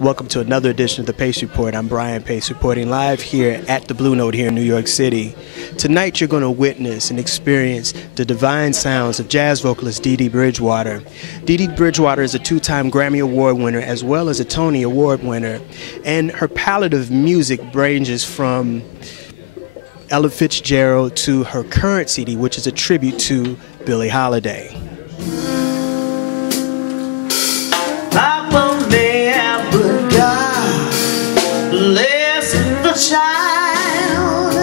Welcome to another edition of the Pace Report. I'm Brian Pace, reporting live here at the Blue Note here in New York City. Tonight you're going to witness and experience the divine sounds of jazz vocalist Dee Dee Bridgewater. Dee Dee Bridgewater is a two-time Grammy-Award winner as well as a Tony Award winner, and her palette of music ranges from Ella Fitzgerald to her current CD, which is a tribute to Billie Holliday. Papa may have but God bless the child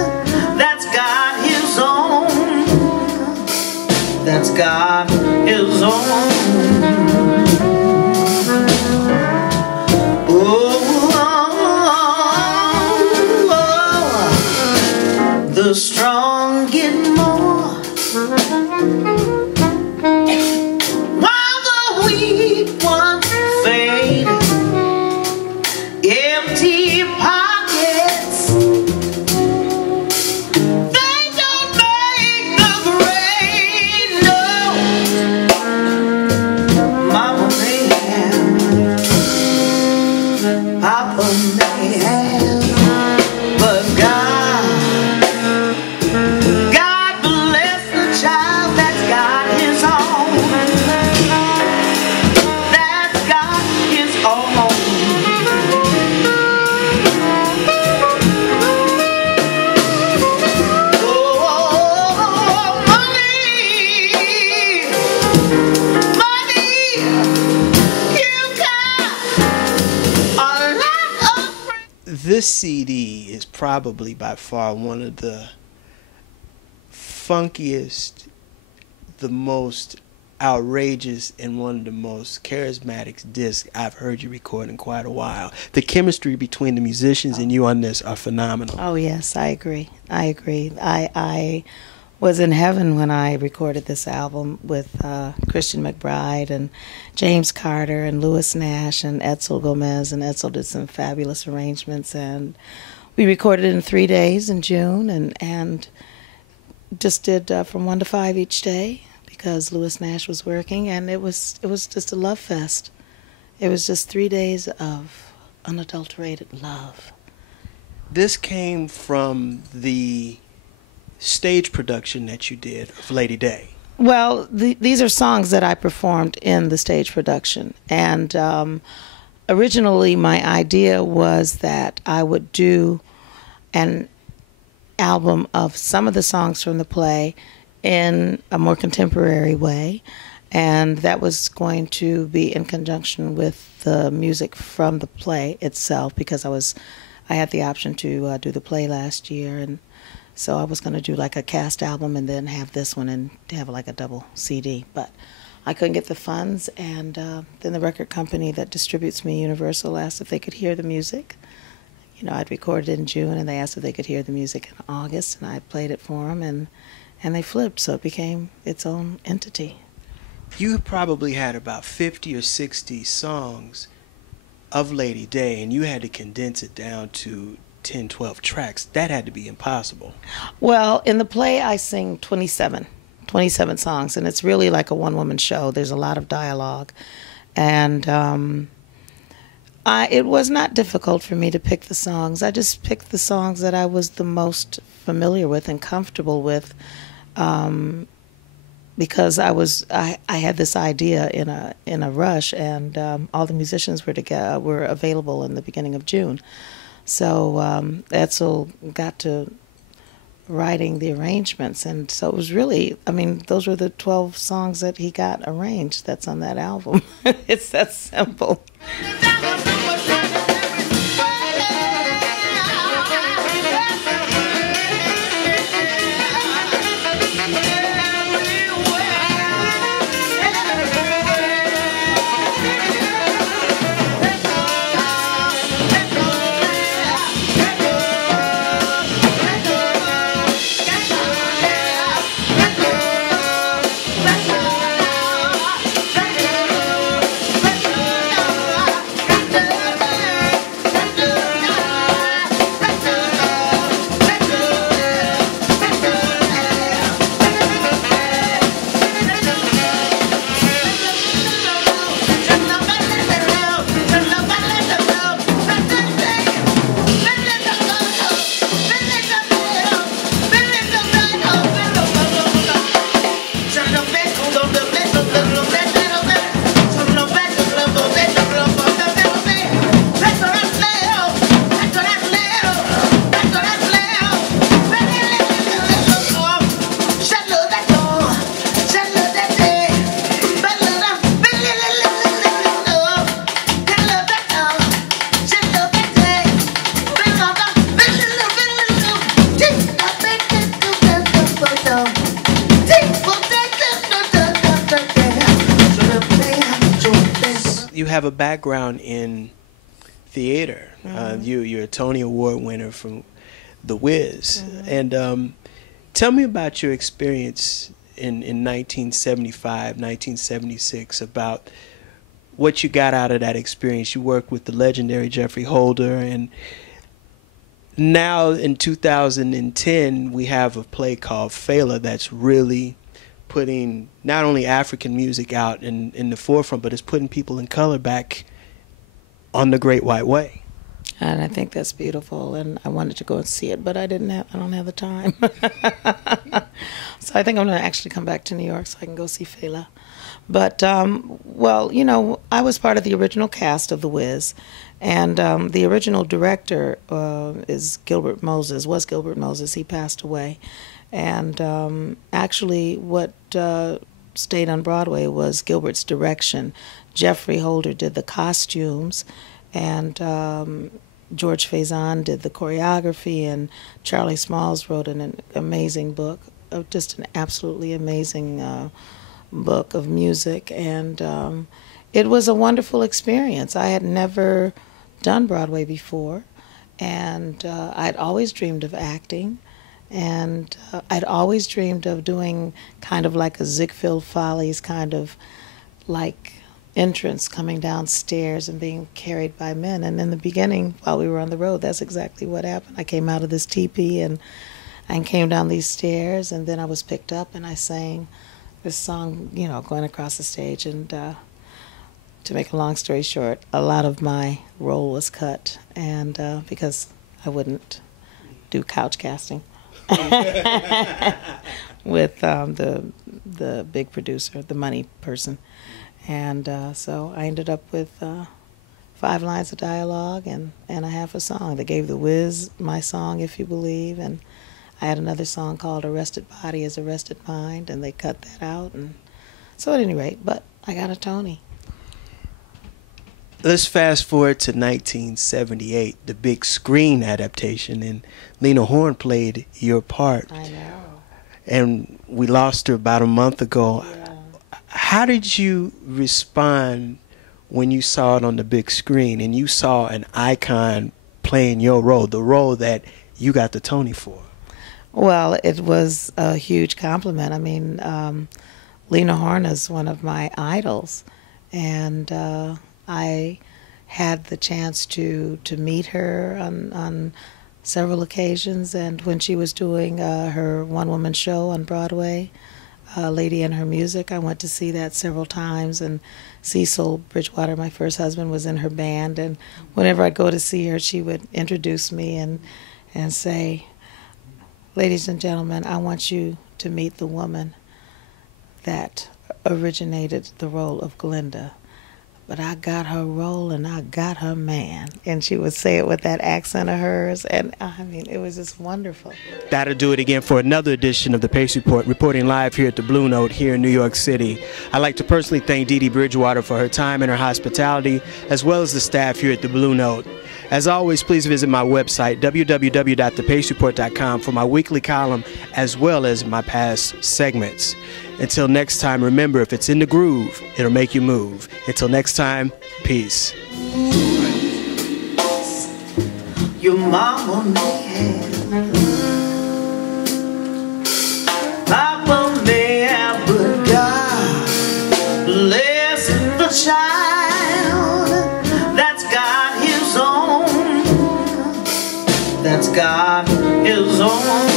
that's got his own, that's got his own. The strong get more, while the weak ones fade. Empty pockets, they don't make the grade. No, Mama may have, Papa may have, but God bless the child that's got his own, that's got his own. Oh, money, you got a lot of friends. This CD is probably by far one of the funkiest, the most outrageous, and one of the most charismatic discs I've heard you record in quite a while. The chemistry between the musicians and you on this are phenomenal. Oh yes, I agree. I was in heaven when I recorded this album with Christian McBride and James Carter and Louis Nash and Edsel Gomez, and Edsel did some fabulous arrangements, and we recorded it in 3 days in June, and just did from 1 to 5 each day because Louis Nash was working, and it was just a love fest. It was just 3 days of unadulterated love. This came from the stage production that you did of Lady Day. Well, these are songs that I performed in the stage production, and originally my idea was that I would do an album of some of the songs from the play in a more contemporary way, and that was going to be in conjunction with the music from the play itself, because I had the option to do the play last year, and so I was going to do like a cast album and then have this one and have like a double CD, but I couldn't get the funds, and then the record company that distributes me, Universal, asked if they could hear the music. You know, I'd recorded it in June, and they asked if they could hear the music in August, and I played it for them, and they flipped, so it became its own entity. You probably had about 50 or 60 songs of Lady Day, and you had to condense it down to 10, 12 tracks. That had to be impossible. Well, in the play, I sing 27 songs, and it's really like a one-woman show. There's a lot of dialogue, and it was not difficult for me to pick the songs. I just picked the songs that I was the most familiar with and comfortable with, because I had this idea in a rush, and all the musicians were available in the beginning of June. So Edsel got to writing the arrangements, and so it was really, I mean, those were the 12 songs that he got arranged that's on that album. It's that simple. have a background in theater. You're a Tony Award winner from The Wiz. And tell me about your experience in 1975, 1976, about what you got out of that experience. You worked with the legendary Jeffrey Holder, and now in 2010 we have a play called Fela that's really putting not only African music out in the forefront, but it's putting people in color back on the Great White Way. And I think that's beautiful, and I wanted to go and see it, but I don't have the time. So I think I'm going to actually come back to New York so I can go see Fela. But, well, you know, I was part of the original cast of The Wiz, and the original director was Gilbert Moses. He passed away. And actually what stayed on Broadway was Gilbert's direction. Jeffrey Holder did the costumes, and George Faison did the choreography, and Charlie Smalls wrote an amazing book, just an absolutely amazing book of music, and it was a wonderful experience. I had never done Broadway before, and I'd always dreamed of acting, and I'd always dreamed of doing kind of like a Ziegfeld Follies kind of like entrance, coming downstairs and being carried by men. And in the beginning, while we were on the road, that's exactly what happened. I came out of this teepee and came down these stairs, and then I was picked up and I sang this song, you know, going across the stage. And to make a long story short, a lot of my role was cut, and because I wouldn't do couch casting with the big producer, the money person. And so I ended up with 5 lines of dialogue and a half a song. They gave The Wiz my song, If You Believe, and I had another song called Arrested Body is Arrested Mind, and they cut that out. And so at any rate, but I got a Tony. Let's fast forward to 1978, the big screen adaptation, and Lena Horne played your part. I know. And we lost her about a month ago. Yeah. How did you respond when you saw it on the big screen and you saw an icon playing your role, the role that you got the Tony for? Well, it was a huge compliment. I mean, Lena Horne is one of my idols, and I had the chance to meet her on several occasions, and when she was doing her one-woman show on Broadway, Lady and Her Music, I went to see that several times, and Edsel Bridgewater, my first husband, was in her band, and whenever I'd go to see her, she would introduce me and say, "Ladies and gentlemen, I want you to meet the woman that originated the role of Glinda. But I got her role and I got her man." And she would say it with that accent of hers. And I mean, it was just wonderful. That'll do it again for another edition of the Pace Report, reporting live here at the Blue Note here in New York City. I'd like to personally thank Dee Dee Bridgewater for her time and her hospitality, as well as the staff here at the Blue Note. As always, please visit my website, www.thepacereport.com, for my weekly column, as well as my past segments. Until next time, remember, if it's in the groove, it'll make you move. Until next time, peace. Your mama may have, Papa may have, but God bless the child that's got his own, that's got his own.